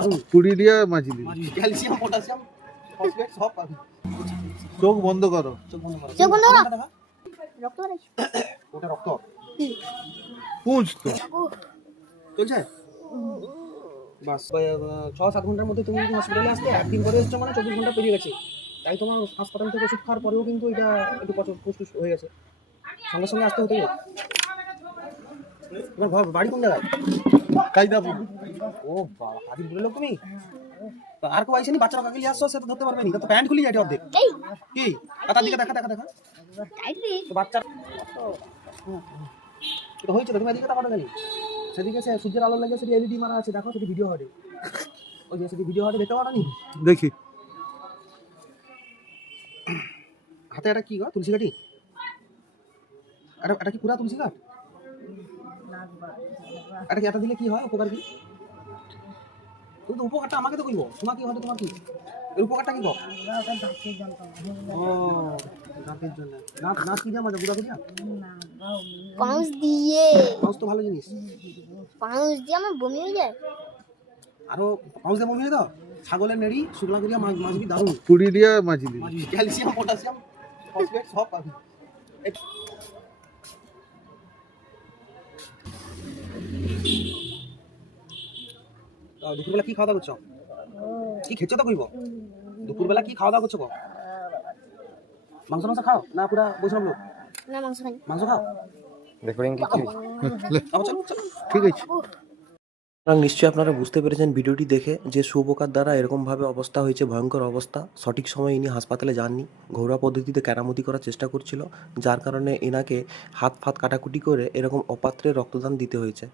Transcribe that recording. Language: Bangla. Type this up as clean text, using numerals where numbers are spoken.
দারুণ। পুরি দিয়ে মাছি দিবি, ক্যালসিয়াম, পটাশিয়াম, ফসফেট সব পাবি। চোখ বন্ধ করো। চোখ বন্ধ করো। চোখ বন্ধ করো। দেখা। রক্ত বেরোচ্ছে। ওটা রক্ত পুঁজ তো চলছে। বাস 6-7 ঘন্টার মধ্যে তুমি হসপিটালে আসতে, একদিন করে এসছো মানে 24 ঘন্টা পেরিয়ে গেছে। তাই তোমার হাসপাতাল থেকে ওষুধ খাওয়ার পরেও কিন্তু এটা একটু ফুসফুস হয়ে গেছে, সঙ্গে সঙ্গে আসতে হতে। তোমার ঘর বাড়ি কোন জায়গায়? কায়দাপুর। ও বাবা, কাজিরপুরের লোক তুমি? তো আর কেউ আইসেনি? বাচ্চারা কাকে নিয়ে আসছো সে তো ধরতে পারবে নি, তো প্যান্ট খুলি যায় অর্ধেক। কি তার দিকে দেখা দেখা দেখা তো বাচ্চা তো হয়েছে, তুমি এদিকে তাকাও কেন? সেদিকে সে সূর্যের আলো লাগে, সেটি এলইডি মারা আছে, দেখো সেটি ভিডিও হটে। ওই যে সেটি ভিডিও হটে দেখতে পারো নি? দেখি হাতে এটা কি গো? তুলসী কাঠি? এটা কি পুরা তুলসী কাঠ? এটা কি এটা দিলে কি হয়, উপকার কি? তুমি তো উপকারটা আমাকে তো কইবো, তোমার কি হবে, তোমার কি এর উপকারটা কি গো? ও দাঁতের জন্য। না কি যা মজা বুঝা বুঝা। পাউচ দিয়ে, পাউচ তো ভালো জিনিস। পাউচ দিয়ে আমার বমি হয়ে যায়। আরো পাউচ দিয়ে মনে দাও, ছাগলের নেড়ি শুকনা করিয়া মাছবি, দারুণ। পুরি দিয়ে মাছি দিবি। ক্যালসিয়াম, পটাশিয়াম, ফসফেট সব পাবি। দুপুরবেলা কি খাওয়া দাওয়া করছো? কি খেছো তো কইব? দুপুরবেলা কি খাওয়া দাওয়া করছো? মাংস মাংস খাও না পুরা বৈষ্ণব লোক? না মাংস খাই। মাংস খাও? রেকর্ডিং কি কি? চলো চলো। ঠিক আছে। নিশ্চয়ই আপনারা বুঝতে পেরেছেন ভিডিওটি দেখে যে শুভকার দ্বারা এরকমভাবে অবস্থা হয়েছে, ভয়ঙ্কর অবস্থা। সঠিক সময়ে ইনি হাসপাতালে যাননি, ঘরোয়া পদ্ধতিতে কেরামতি করার চেষ্টা করছিল, যার কারণে এনাকে হাত ফাত কাটাকুটি করে এরকম অপাত্রে রক্তদান দিতে হয়েছে।